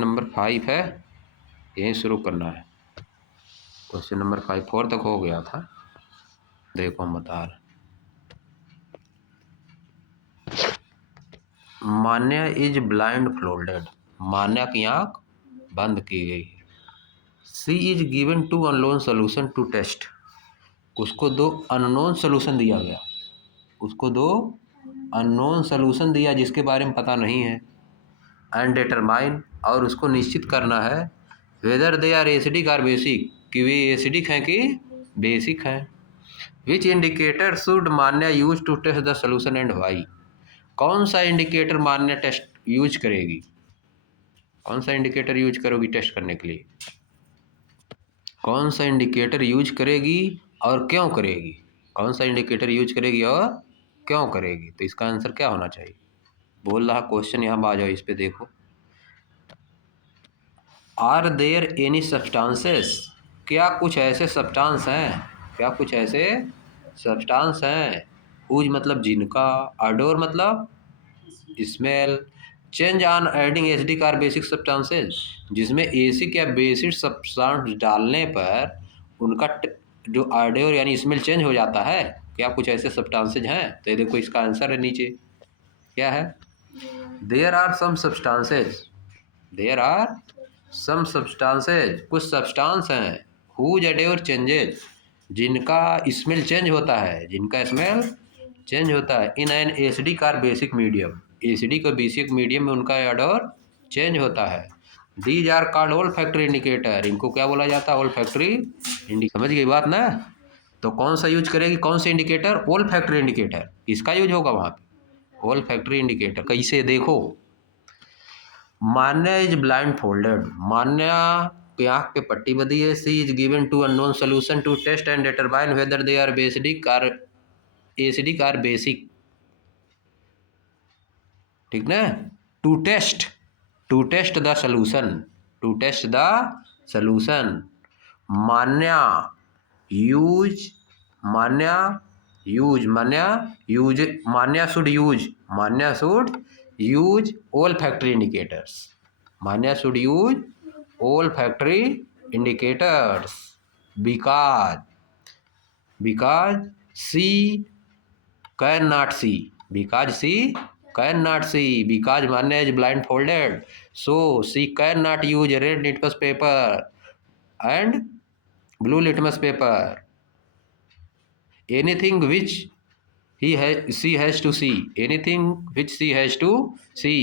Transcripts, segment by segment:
Number 5 है, यहीं शुरू करना है। क्वेश्चन नंबर 5 4 तक हो गया था, देखो हम बता रहे। Manya is blind folded, Manya की आंख बंद की गई। She is given to unknown solution to test, उसको 2 अननोन सोल्यूशन दिया गया, उसको 2 अननोन सोल्यूशन दिया जिसके बारे में पता नहीं है। एंड डिटरमाइन, और उसको निश्चित करना है whether they are acidic or basic, कि वे एसिडिक हैं कि बेसिक हैं। Which indicator should Manya use to test the solution and why, कौन सा इंडिकेटर मान्या टेस्ट यूज करेगी, कौन सा इंडिकेटर यूज करोगी टेस्ट करने के लिए, कौन सा इंडिकेटर यूज करेगी और क्यों करेगी, कौन सा इंडिकेटर यूज करेगी और क्यों करेगी। तो इसका आंसर क्या होना चाहिए, बोल रहा क्वेश्चन, यहाँ आ जाओ, इस पे देखो। आर देयर एनी सब्सटेंसेस, क्या कुछ ऐसे सब्सटेंस हैं, क्या कुछ ऐसे सब्सटेंस हैं। हुज मतलब जिनका, अडोर मतलब smell, change on adding acidic और बेसिक सब्सटेंसेस, जिसमें एसिड या बेसिक सब्सटेंस डालने पर उनका जो अडोर यानी स्मेल चेंज हो जाता है, क्या कुछ ऐसे सब्सटेंसेज हैं। तो ये देखो इसका आंसर है नीचे, क्या है, there are some substances, there are some substances, कुछ सब्सटेंस हैं, हुज अडोर चेंजेज, जिनका स्मेल चेंज होता है, जिनका स्मेल चेंज होता है, इन एन एसिडिक और बेसिक मीडियम, एसिडिक और बेसिक मीडियम में उनका अडोर चेंज होता है। These are called olfactory indicator, इनको क्या बोला जाता है, ओल फैक्ट्री इंडिकेटर। समझ गई बात ना। तो कौन सा यूज करेगी, कौन सा इंडिकेटर, ओल फैक्ट्री इंडिकेटर, इसका यूज होगा वहाँ पे, ओल फैक्ट्री इंडिकेटर। कैसे देखो, Manya is blind folded, Manya की आंख पे पट्टी बंधी है। She is given to unknown solution to test and determine whether they are basic or acidic or basic, ठीक ना। To test the solution, to test the solution, Manya use, Manya use, Manya use, Manya should use, Manya should use all factory indicators, Manya should use all factory indicators, because, because she can not see, because she can not see, because Manya is blind folded, so she can not use red litmus paper and blue litmus paper, anything which she has to see, anything which she has to see,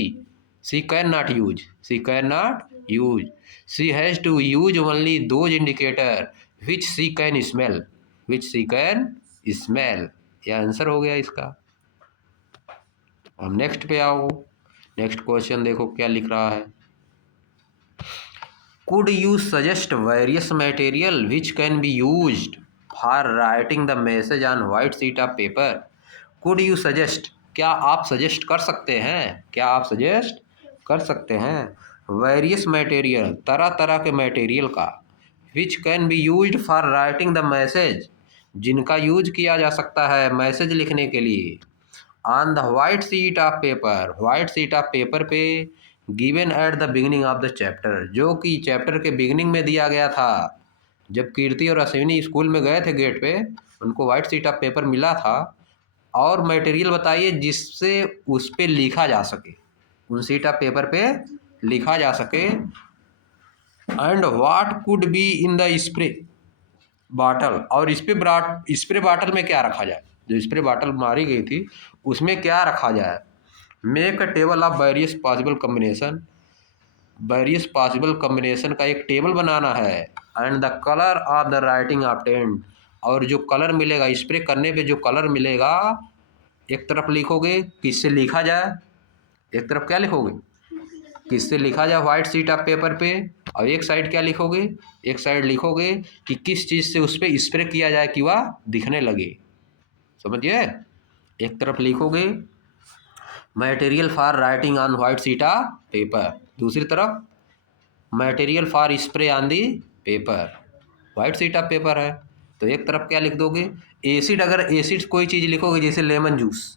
she cannot use, she cannot use, she has to use only those indicator which she can smell, which she can smell। यह answer हो गया इसका। अब next पे आओ, next question देखो क्या लिख रहा है। Could you suggest various material which can be used for writing the message on white sheet of paper? Could you suggest, क्या आप सजेस्ट कर सकते हैं, क्या आप सजेस्ट कर सकते हैं, वेरियस मटेरियल, तरह तरह के मटेरियल का, which can be use for writing the message, जिनका यूज किया जा सकता है मैसेज लिखने के लिए, on the white sheet of paper, white sheet of paper पे, given at the beginning of the chapter, जो कि चैप्टर के बिगिनिंग में दिया गया था। जब कीर्ति और अश्विनी स्कूल में गए थे गेट पे, उनको वाइट शीट ऑफ पेपर मिला था, और मटेरियल बताइए जिससे उस पर लिखा जा सके, उन शीट ऑफ पेपर पे लिखा जा सके। And what could be in the spray bottle, और स्प्रे बॉटल में क्या रखा जाए, जो स्प्रे बॉटल मारी गई थी उसमें क्या रखा जाए। Make a table of various possible combination, various possible combination का एक टेबल बनाना है। And the colour of the writing obtained, और जो कलर मिलेगा स्प्रे करने पे जो कलर मिलेगा, एक तरफ लिखोगे किससे लिखा जाए, एक तरफ क्या लिखोगे किससे लिखा जाए वाइट शीट ऑफ पेपर पे, और एक साइड क्या लिखोगे, एक साइड लिखोगे कि किस चीज़ से उस पर स्प्रे किया जाए कि वह दिखने लगे। समझिए, एक तरफ लिखोगे material for writing on white sheet of paper, दूसरी तरफ material for spray on the paper, white sheet of paper है तो एक तरफ क्या लिख दोगे एसिड, अगर एसिड कोई चीज़ लिखोगे जैसे लेमन जूस,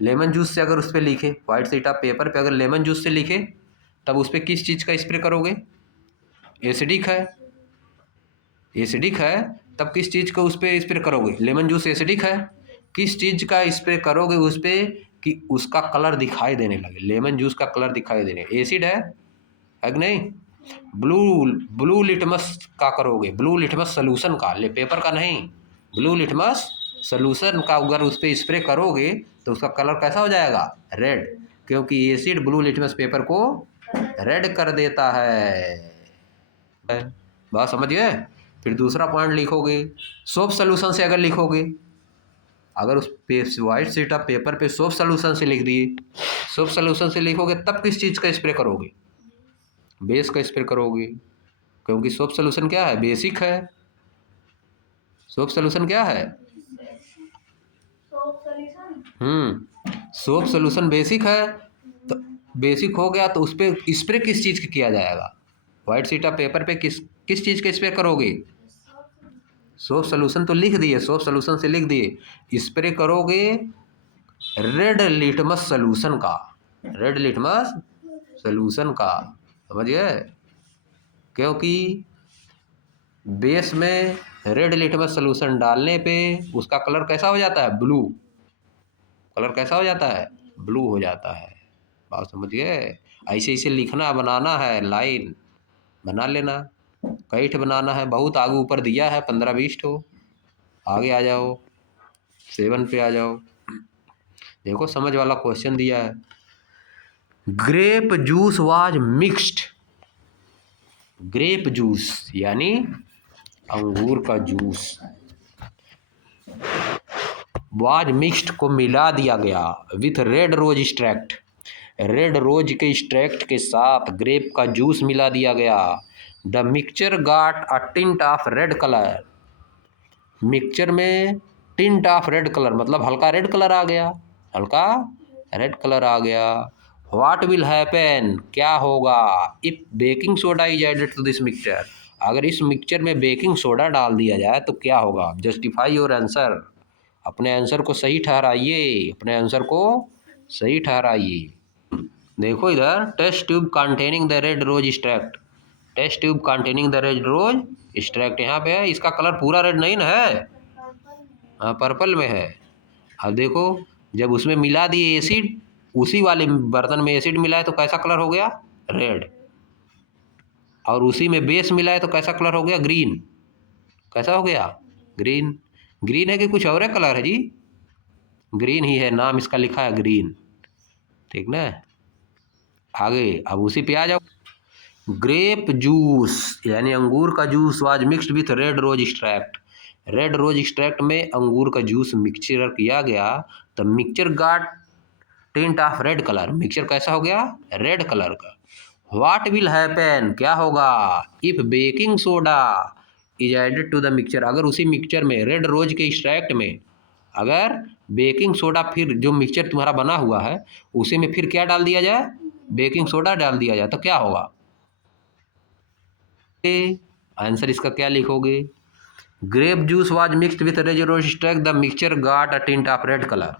लेमन जूस से अगर उस पर लिखे वाइट शीट ऑफ पेपर पे, अगर लेमन जूस से लिखे तब उस पर किस चीज़ का स्प्रे करोगे? एसिडिक है, एसिडिक है, तब किस चीज़ को उस पर स्प्रे करोगे? लेमन जूस एसिडिक है, किस चीज़ का स्प्रे करोगे उस पर कि उसका कलर दिखाई देने लगे? लेमन जूस का कलर दिखाई देने, एसिड है कि नहीं? ब्लू ब्लू लिटमस का करोगे, ब्लू लिटमस सोल्यूशन का, पेपर का नहीं, ब्लू लिटमस सोल्यूशन का अगर उस पर स्प्रे करोगे तो उसका कलर कैसा हो जाएगा? रेड, क्योंकि एसिड ब्लू लिटमस पेपर को रेड कर देता है। बात समझ गए? फिर दूसरा पॉइंट लिखोगे, सोप सोल्यूशन से अगर लिखोगे, अगर उस वाइट शीट ऑफ पेपर पे सोप सोल्यूशन से लिख दिए, सोप सोल्यूशन से लिखोगे तब किस चीज़ का स्प्रे करोगे? बेस का स्प्रे करोगे, क्योंकि सोप सोल्यूशन क्या है? बेसिक है। सोप सोल्यूशन क्या है? सोप सोल्यूशन बेसिक है, तो बेसिक हो गया तो उस पर स्प्रे किस चीज़ का किया जाएगा? वाइट शीट ऑफ पेपर पे किस किस चीज़ का स्प्रे करोगे? सोप सोल्यूशन तो लिख दिए, सोप सोल्यूशन से लिख दिए, स्प्रे करोगे रेड लिटमस सोल्यूशन का, रेड लिटमस सोल्यूशन का, समझ गए? क्योंकि बेस में रेड लिटमस सोल्यूशन डालने पे उसका कलर कैसा हो जाता है? ब्लू, कलर कैसा हो जाता है? ब्लू हो जाता है। बात समझ गए? ऐसे ऐसे लिखना, बनाना है, लाइन बना लेना, कई ठो बनाना है, बहुत आगे ऊपर दिया है 15-20 ठो। आगे आ जाओ, 7 पे आ जाओ, देखो समझ वाला क्वेश्चन दिया है। Grep juice was mixed, grape juice यानी अंगूर का जूस, वाज मिक्स्ड को मिला दिया गया with red rose extract, red rose के एक्सट्रैक्ट के साथ ग्रेप का जूस मिला दिया गया। The mixture got a tint of red colour, mixture में टिंट ऑफ रेड कलर मतलब हल्का रेड कलर आ गया, हल्का रेड कलर आ गया। व्हाट विल हैपन, क्या होगा? If baking soda is added to this mixture, अगर इस मिक्सचर में बेकिंग सोडा डाल दिया जाए तो क्या होगा? जस्टिफाई योर आंसर, अपने आंसर को सही ठहराइए, अपने आंसर को सही ठहराइए। देखो इधर, test tube containing the red rose extract, test tube containing the red rose extract यहाँ पे है, इसका कलर पूरा रेड नहीं ना है, हाँ पर्पल में है। अब देखो, जब उसमें मिला दिए एसिड, उसी वाले बर्तन में एसिड मिला है तो कैसा कलर हो गया? रेड, और उसी में बेस मिला है तो कैसा कलर हो गया? ग्रीन, कैसा हो गया? ग्रीन। ग्रीन है कि कुछ और है कलर है जी? ग्रीन ही है, नाम इसका लिखा है ग्रीन, ठीक ना? आगे अब उसी पे आ जाओ। ग्रेप जूस यानी अंगूर का juice was mixed with red rose extract, red rose extract में अंगूर का जूस मिक्सचर किया गया, तो mixture got tint of red colour, mixture कैसा हो गया? रेड कलर का। व्हाट विल हैपन, क्या होगा? If baking soda is added to the mixture, अगर उसी मिक्सचर में रेड रोज के एक्सट्रैक्ट में अगर बेकिंग सोडा, फिर जो मिक्सचर तुम्हारा बना हुआ है उसी में फिर क्या डाल दिया जाए? बेकिंग सोडा डाल दिया जाए तो क्या होगा? आंसर इसका क्या लिखोगे? Grape juice was mixed with red rose extract, the mixture got a tint of red colour.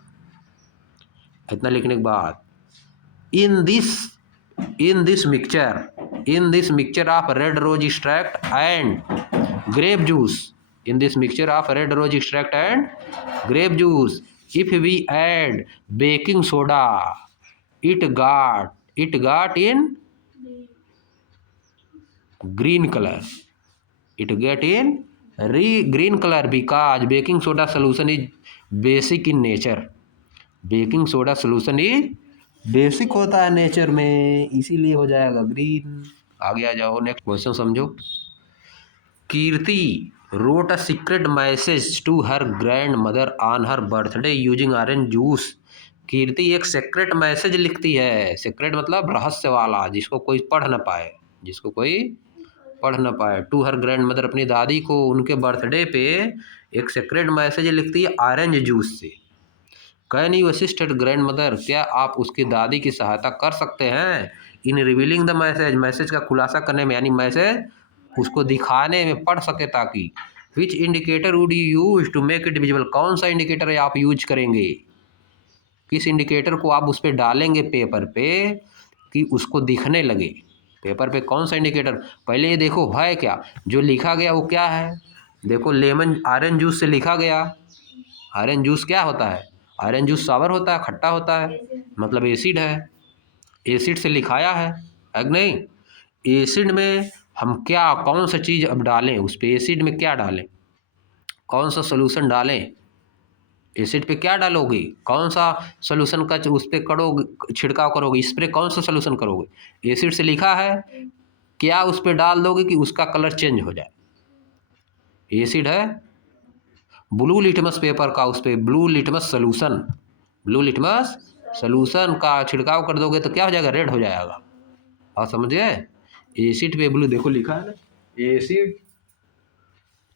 इतना लिखने के बाद in this mixture of red rose extract and grape juice, in this mixture of red rose extract and grape juice, if we add baking soda, it got in green color, it get in green color because baking soda solution is basic in nature, baking soda solution he basic होता है nature में, इसीलिए हो जाएगा green. आगे आ जाओ, next question समझो। Kirti wrote a secret message to her grand mother on her birthday using orange juice, Kirti एक सीक्रेट मैसेज लिखती है, सीक्रेट मतलब रहस्य वाला, जिसको कोई पढ़ न पाए, जिसको कोई पढ़ न पाए, टू हर ग्रैंड मदर, अपनी दादी को उनके बर्थडे पे एक सीक्रेट मैसेज लिखती है ऑरेंज जूस से। Can you assist grand mother, क्या आप उसकी दादी की सहायता कर सकते हैं इन रिवीलिंग द मैसेज, मैसेज का खुलासा करने में, यानी मैसेज उसको दिखाने में, पढ़ सके ताकि। Which indicator would you use to make it visible, कौन सा इंडिकेटर आप यूज करेंगे, किस इंडिकेटर को आप उस पर डालेंगे पेपर पे कि उसको दिखने लगे। पेपर पे कौन सा इंडिकेटर, पहले ये देखो है क्या, जो लिखा गया वो क्या है। देखो लेमन ऑरेंज जूस से लिखा गया, ऑरेंज जूस क्या होता है, ऑरेंज जूस सावर होता है, खट्टा होता है, मतलब एसिड है, एसिड से लिखाया है कि नहीं। एसिड में हम क्या कौन सा चीज़ अब डालें उस पर, एसिड में क्या डालें, कौन सा सोल्यूशन डालें, एसिड पे क्या डालोगे, कौन सा सोल्यूशन का उस पर करोगे, छिड़काव करोगे, स्प्रे कौन सा सोल्यूशन करोगे, एसिड से लिखा है, क्या उस पर डाल दोगे कि उसका कलर चेंज हो जाए। एसिड है, ब्लू लिटमस पेपर का उस पर blue litmus solution, blue litmus solution का छिड़काव कर दोगे तो क्या हो जाएगा, रेड हो जाएगा। और समझ गए, एसिड पे ब्लू देखो लिखा है ना, एसिड,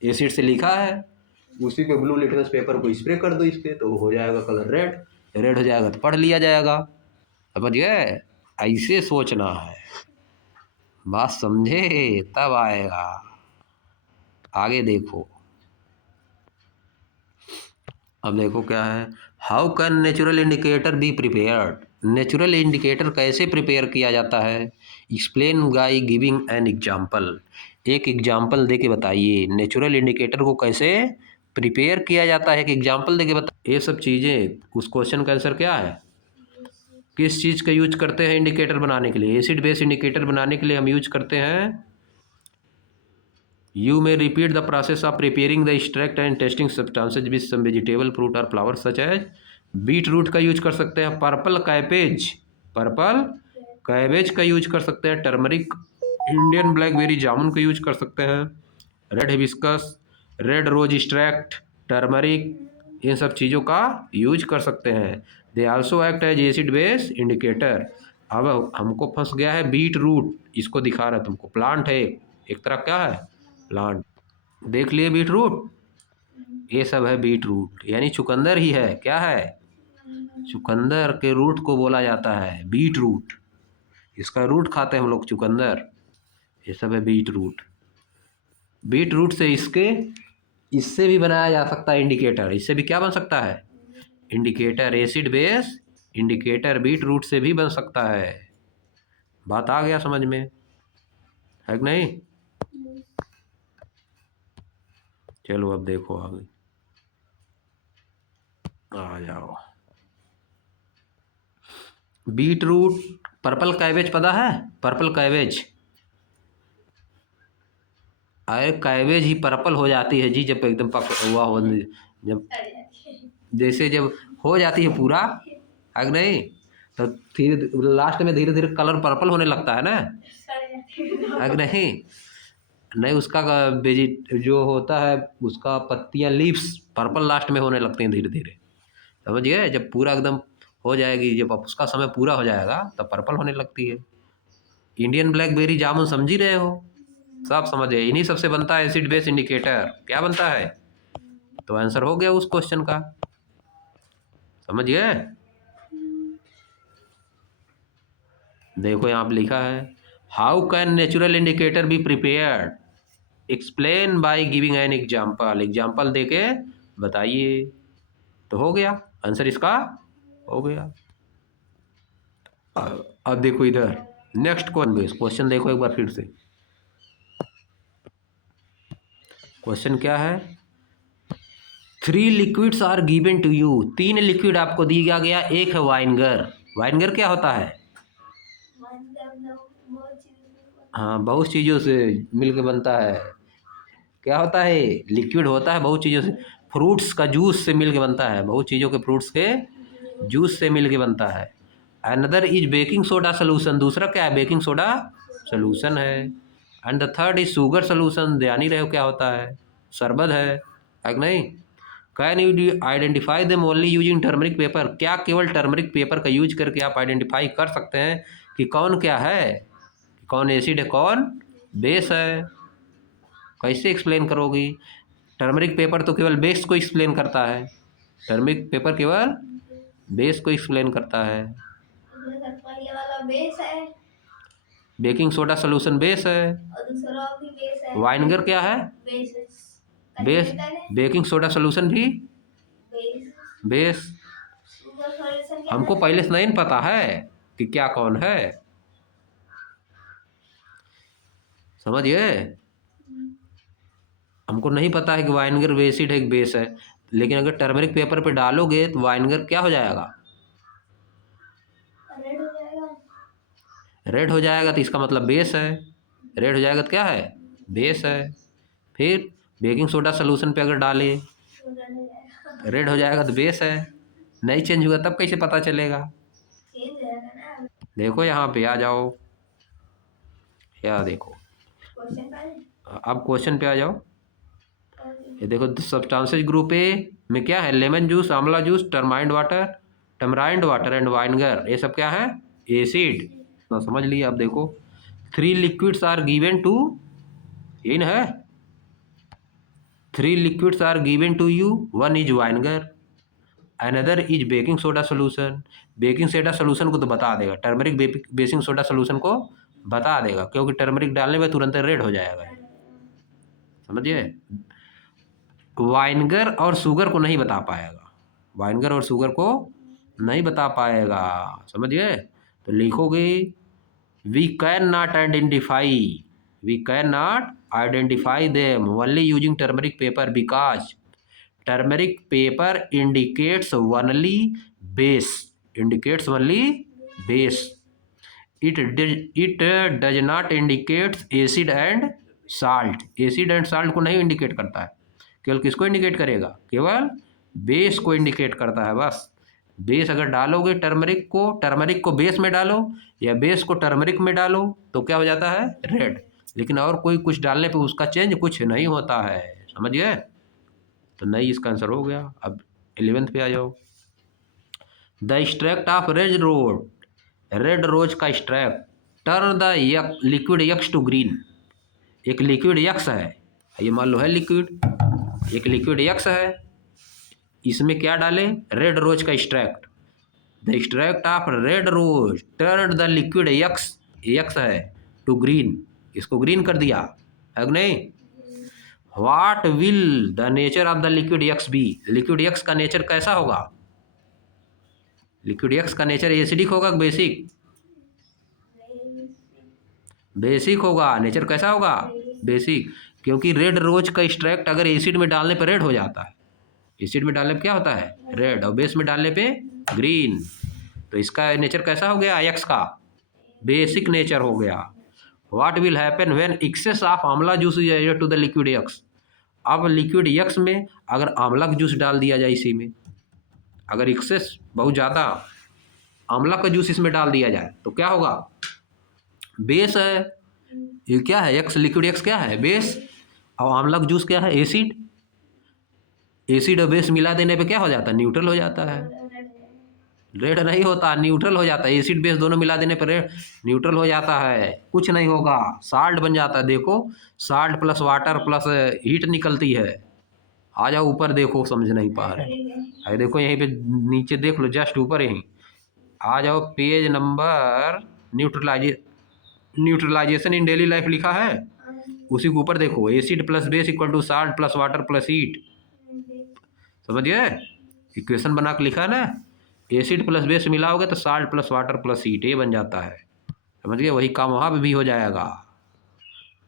एसिड से लिखा है, उसी पे ब्लू लिटमस पेपर को स्प्रे कर दो इस पे तो हो जाएगा कलर रेड, रेड हो जाएगा तो पढ़ लिया जाएगा। समझ गए, ऐसे सोचना है, बात समझे तब आएगा। आगे देखो, अब देखो क्या है, how can natural indicator be prepared, natural indicator कैसे प्रिपेयर किया जाता है। Explain by giving an example, एक एग्जाम्पल दे के बताइए नेचुरल इंडिकेटर को कैसे प्रिपेयर किया जाता है, एक एग्जाम्पल दे के बताइए। ये सब चीज़ें, उस क्वेश्चन का आंसर क्या है, किस चीज़ का यूज करते हैं इंडिकेटर बनाने के लिए, एसिड बेस इंडिकेटर बनाने के लिए हम यूज करते हैं। You may repeat the process of preparing the extract and testing substances with some vegetable, fruit or flower such as beetroot का यूज कर सकते हैं, पर्पल कैबेज, पर्पल कैबेज का यूज कर सकते हैं, टर्मरिक, इंडियन ब्लैकबेरी जामुन का use कर सकते हैं, red hibiscus, red rose extract, turmeric, इन सब चीज़ों का यूज कर सकते हैं। They also act as acid base indicator. अब हमको फंस गया है बीट रूट, इसको दिखा रहा है तुमको, प्लांट है एक तरह, क्या है प्लांट, देख लिए बीट रूट, ये सब है बीट रूट, यानी चुकंदर ही है, क्या है, चुकंदर के रूट को बोला जाता है बीट रूट, इसका रूट खाते हैं हम लोग चुकंदर, ये सब है बीट रूट। बीट रूट से इसके, इससे भी बनाया जा सकता है इंडिकेटर, इससे भी क्या बन सकता है indicator, acid base indicator beetroot से भी बन सकता है। बात आ गया समझ में, है कि नहीं। चलो अब देखो आगे, आ जाओ, बीट रूट, पर्पल कैबेज पता है, पर्पल कैबेज, अरे कैबेज ही पर्पल हो जाती है जी जब एकदम पक हुआ हो, जब जैसे जब हो जाती है पूरा, है नहीं, तो धीरे लास्ट में धीरे धीरे कलर पर्पल होने लगता है ना, है नहीं, नहीं उसका वेजिट जो होता है उसका पत्तियां लीव्स पर्पल लास्ट में होने लगती हैं धीरे धीरे, समझिए जब पूरा एकदम हो जाएगी, जब उसका समय पूरा हो जाएगा तब पर्पल होने लगती है। इंडियन ब्लैकबेरी जामुन समझ ही रहे हो, सब समझ गए, इन्हीं सबसे बनता है एसिड बेस इंडिकेटर, क्या बनता है, तो आंसर हो गया उस क्वेश्चन का, समझ गए। देखो यहाँ पे लिखा है, how can natural indicator be prepared, explain by giving an example, example देके बताइए, तो हो गया आंसर इसका, हो गया। अब देखो इधर नेक्स्ट क्वेश्चन देखो एक बार फिर से, क्वेश्चन क्या है, 3 liquids are given to you, 3 liquid आपको दिया गया, एक है वाइनगर, वाइनगर क्या होता है, हाँ बहुत चीज़ों से मिलके बनता है, क्या होता है लिक्विड होता है बहुत चीज़ों से, फ्रूट्स का जूस से मिलके बनता है, बहुत चीज़ों के फ्रूट्स के जूस से मिलके बनता है। Another is baking soda solution, दूसरा क्या है बेकिंग सोडा सोल्यूशन है। And the third is sugar solution, ध्यान ही रहे हो क्या होता है, शरबत है कि नहीं। Can you identify them only using turmeric paper, क्या केवल टर्मरिक पेपर का यूज करके आप आइडेंटिफाई कर सकते हैं कि कौन क्या है, कौन एसिड है कौन बेस है, कैसे एक्सप्लेन करोगी, टर्मरिक पेपर तो केवल बेस को एक्सप्लेन करता है, टर्मरिक पेपर केवल बेस को एक्सप्लेन करता है, बेस है, बेकिंग सोडा सोल्यूशन बेस है, और दूसरा भी बेस है, वाइनगर क्या है बेस, बेकिंग सोडा सोल्यूशन भी बेस, हमको पहले से नहीं पता है कि क्या कौन है, समझिए, हमको नहीं पता है कि वाइनगर एसिड है कि बेस है, लेकिन अगर टर्मरिक पेपर पे डालोगे तो वाइनगर क्या हो जाएगा, रेड हो जाएगा। रेड हो जाएगा तो इसका मतलब बेस है, रेड हो जाएगा तो क्या है, बेस है। फिर बेकिंग सोडा सोल्यूशन पे अगर डालें रेड हो जाएगा तो बेस है, नहीं चेंज हुआ तब कैसे पता चलेगा। देखो यहाँ पे आ जाओ, या देखो अब क्वेश्चन पे आ जाओ। ये देखो सब्सटेंसेस ग्रुप ए में क्या है, लेमन जूस, आंवला जूस, टमराइंड वाटर एंड वाइनगर, ये सब क्या है, एसिड। तो समझ लिया। अब देखो 3 लिक्विड्स आर गिवन टू, यही ना है, 3 liquids are given to you, 1 is vinegar, another is baking soda solution. Baking soda solution को तो बता देगा, टर्मरिक बेकिंग सोडा सोल्यूशन को बता देगा, क्योंकि टर्मरिक डालने में तुरंत रेड हो जाएगा, समझिए। वाइनगर और शुगर को नहीं बता पाएगा, वाइनगर और शुगर को नहीं बता पाएगा, समझिए। तो लिखोगे we can not identify, we can not identify them only using turmeric paper because turmeric paper indicates only base, indicates only base, it does not indicates acid and salt, acid and salt को नहीं indicate करता है, केवल किसको indicate करेगा, केवल base को indicate करता है बस। बेस अगर डालोगे टर्मरिक को बेस में डालो या बेस को टर्मरिक में डालो तो क्या हो जाता है, रेड, लेकिन और कोई कुछ डालने पे उसका चेंज कुछ नहीं होता है, समझ गए। तो नहीं, इसका आंसर हो गया। अब 11th पे आ जाओ। The extract of red rose का extract turn the liquid X to green. एक लिक्विड यक्स है, ये मान लो है लिक्विड, एक लिक्विड यक्स है, इसमें क्या डालें, रेड रोज का extract. The extract of red rose turn the liquid x है टू ग्रीन, इसको ग्रीन कर दिया है कि नहीं। What will the nature of the liquid X be? Liquid X का नेचर कैसा होगा, लिक्विड X का नेचर एसिडिक होगा कि बेसिक, बेसिक होगा, नेचर कैसा होगा, बेसिक, क्योंकि रेड रोज का एक्सट्रैक्ट अगर एसिड में डालने पर रेड हो जाता है, एसिड में डालने पर क्या होता है, रेड, और बेस में डालने पे ग्रीन, तो इसका नेचर कैसा हो गया, एक्स का बेसिक नेचर हो गया। What will happen when excess of amla juice is added to the liquid X. अब लिक्विड यक्स में अगर आंवला का जूस डाल दिया जाए, इसी में अगर एक्सेस बहुत ज़्यादा आंवला का जूस इसमें डाल दिया जाए तो क्या होगा, बेस है, ये क्या है, एक्स, लिक्विड एक्स क्या है, बेस, और आंवला का जूस क्या है, एसिड, एसिड और बेस मिला देने पे क्या हो जाता है, न्यूट्रल हो जाता है, रेड नहीं होता, न्यूट्रल हो जाता है, एसिड बेस दोनों मिला देने पर रेड न्यूट्रल हो जाता है, कुछ नहीं होगा, साल्ट बन जाता है। देखो salt plus water plus heat निकलती है। आ जाओ ऊपर देखो, समझ नहीं पा रहे, अरे देखो यहीं पे नीचे देख लो, जस्ट ऊपर यहीं आ जाओ, page number neutralisation in daily life लिखा है, उसी के ऊपर देखो, acid plus base equal to salt plus water plus heat, समझ गए, इक्वेशन बना के लिखा ना, एसिड प्लस बेस मिलाओगे तो salt plus water plus heat, ये बन जाता है, समझ गए, वही काम वहाँ पे भी हो जाएगा,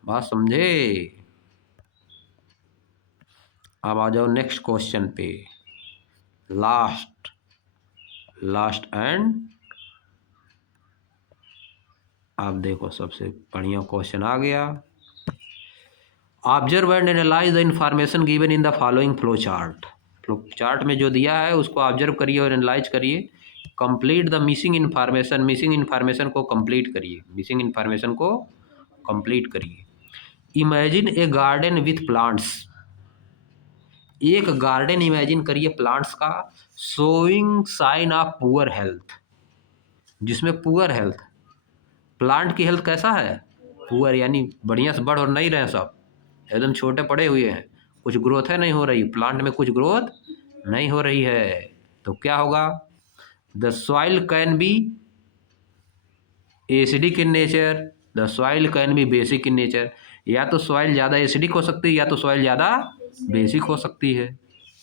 बात समझे। अब आ जाओ नेक्स्ट क्वेश्चन पे, लास्ट एंड, आप देखो सबसे बढ़िया क्वेश्चन आ गया। Observe and analyse the information given in the following flow chart. Flow chart में जो दिया है उसको ऑब्जर्व करिए और एनालाइज करिए। Complete the missing information, missing information को कंप्लीट करिए, मिसिंग इन्फॉर्मेशन को कंप्लीट करिए। Imagine a garden with plants, एक गार्डन इमेजिन करिए प्लांट्स का, showing sign of poor health, जिसमें पुअर हेल्थ, प्लांट की हेल्थ कैसा है, पुअर, यानी बढ़िया से बढ़ और नहीं रहे, सब एकदम छोटे पड़े हुए हैं, कुछ ग्रोथ है नहीं हो रही, प्लांट में कुछ ग्रोथ नहीं हो रही है, तो क्या होगा, the soil can be acidic in nature, the soil can be basic in nature, या तो सॉइल ज़्यादा एसिडिक हो सकती है या तो सॉइल ज़्यादा बेसिक हो सकती है,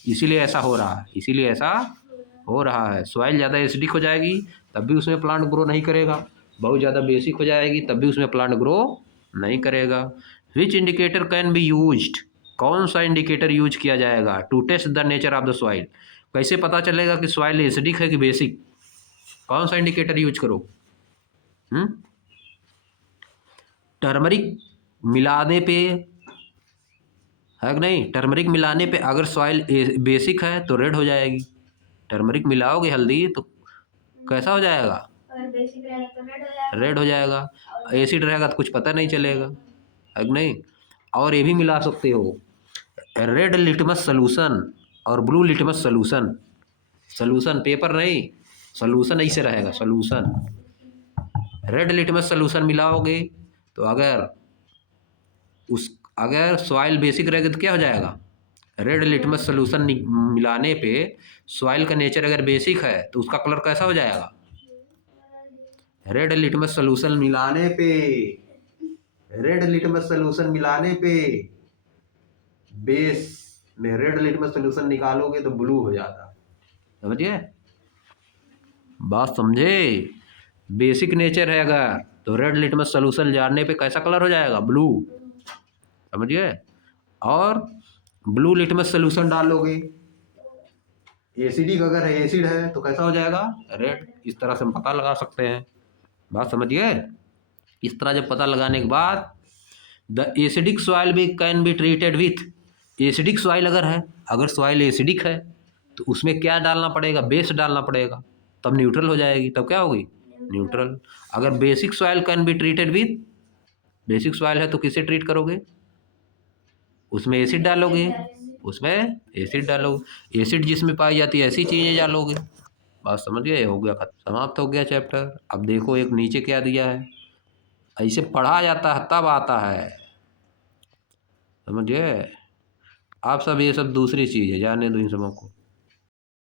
इसीलिए ऐसा हो रहा है, इसीलिए ऐसा हो रहा है। सॉइल ज़्यादा एसिडिक हो जाएगी तब भी उसमें प्लांट ग्रो नहीं करेगा, बहुत ज़्यादा बेसिक हो जाएगी तब भी उसमें प्लांट ग्रो नहीं करेगा। Which indicator can be used, कौन सा इंडिकेटर यूज किया जाएगा to test the nature of the soil, कैसे पता चलेगा कि सॉइल एसिडिक है कि बेसिक, कौन सा इंडिकेटर यूज करो? टर्मरिक मिलाने पे है कि नहीं, टर्मरिक मिलाने पे अगर सॉइल बेसिक है तो रेड हो जाएगी, टर्मरिक मिलाओगे हल्दी तो कैसा हो जाएगा? अगर बेसिक रहेगा तो रेड हो जाएगा। एसिड रहेगा तो कुछ पता नहीं चलेगा, है कि नहीं? और ये भी मिला सकते हो, रेड लिटमस सोल्यूशन और blue litmus solution, solution paper नहीं, सोल्यूशन ऐसे रहेगा सोल्यूशन। रेड लिटमस सोल्यूशन मिलाओगे तो अगर सॉइल बेसिक रहेगा तो क्या हो जाएगा? रेड लिटमस सोल्यूशन मिलाने पे सॉइल का नेचर अगर बेसिक है तो उसका कलर कैसा हो जाएगा? रेड लिटमस सोल्यूशन मिलाने पे, रेड लिटमस सोल्यूशन मिलाने पे बेस में रेड लिटमस सोल्यूशन निकालोगे तो ब्लू हो जाता, समझिए? बात समझे? बेसिक नेचर है अगर तो रेड लिटमस सोल्यूशन डालने पे कैसा कलर हो जाएगा? ब्लू, समझिए? और ब्लू लिटमस सोल्यूशन डालोगे, एसिडिक अगर एसिड है तो कैसा हो जाएगा? रेड। इस तरह से हम पता लगा सकते हैं, बात समझिए? इस तरह जब पता लगाने के बाद द एसिडिक सॉइल भी can be treated with, acidic soil अगर है, अगर सॉइल एसिडिक है तो उसमें क्या डालना पड़ेगा? बेस डालना पड़ेगा, तब न्यूट्रल हो जाएगी, तब क्या होगी? न्यूट्रल। अगर basic soil can be treated with, basic soil है तो किससे ट्रीट करोगे? उसमें एसिड डालोगे, उसमें एसिड डालोगे, एसिड जिसमें पाई जाती है ऐसी चीज़ें डालोगे। बात समझ गए? हो गया खत्म, समाप्त हो गया चैप्टर। अब देखो एक नीचे क्या दिया है, ऐसे पढ़ा जाता है तब आता है, समझिए? आप सब ये सब दूसरी चीज़ है, जाने दो इन सबों को।